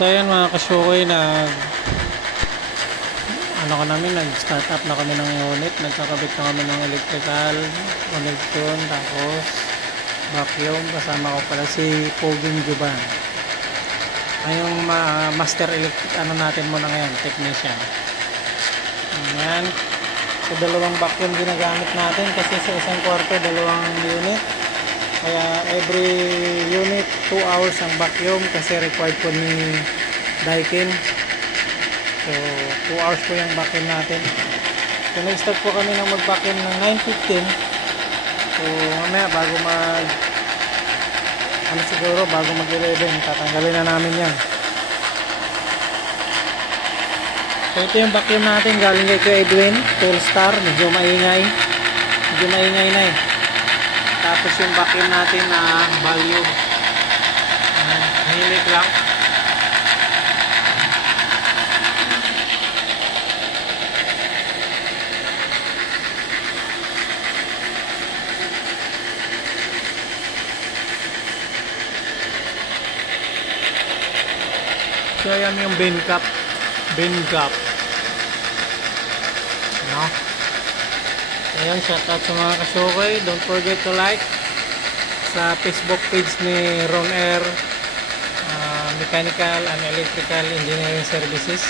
So ayan mga kasukoy, nag-start up na kami ng unit, nagkakabit na kami ng electrical connection, tapos vacuum. Kasama ko pala si Poging Juban, yung master electric natin muna ngayon, technician. Ayan, so dalawang vacuum ginagamit natin kasi sa isang kwarto dalawang unit, kaya every unit 2 hours ang vacuum kasi required po ni Daikin. So 2 hours po yung vacuum natin. So nag-start po kami ng mag-vacuum ng 9:15. So mamaya bago bago mag-11 tatanggalin na namin yan. So ito yung vacuum natin galing kay Kuya Edwin, Toolstar. Medyo maingay na eh. Tapos yung vacuum natin na value, hilik lang. So yan yung bin cap, no? Ayan, shout out sa mga kasukoy. Don't forget to like sa Facebook page ni Ron Air Mechanical and Electrical Engineering Services.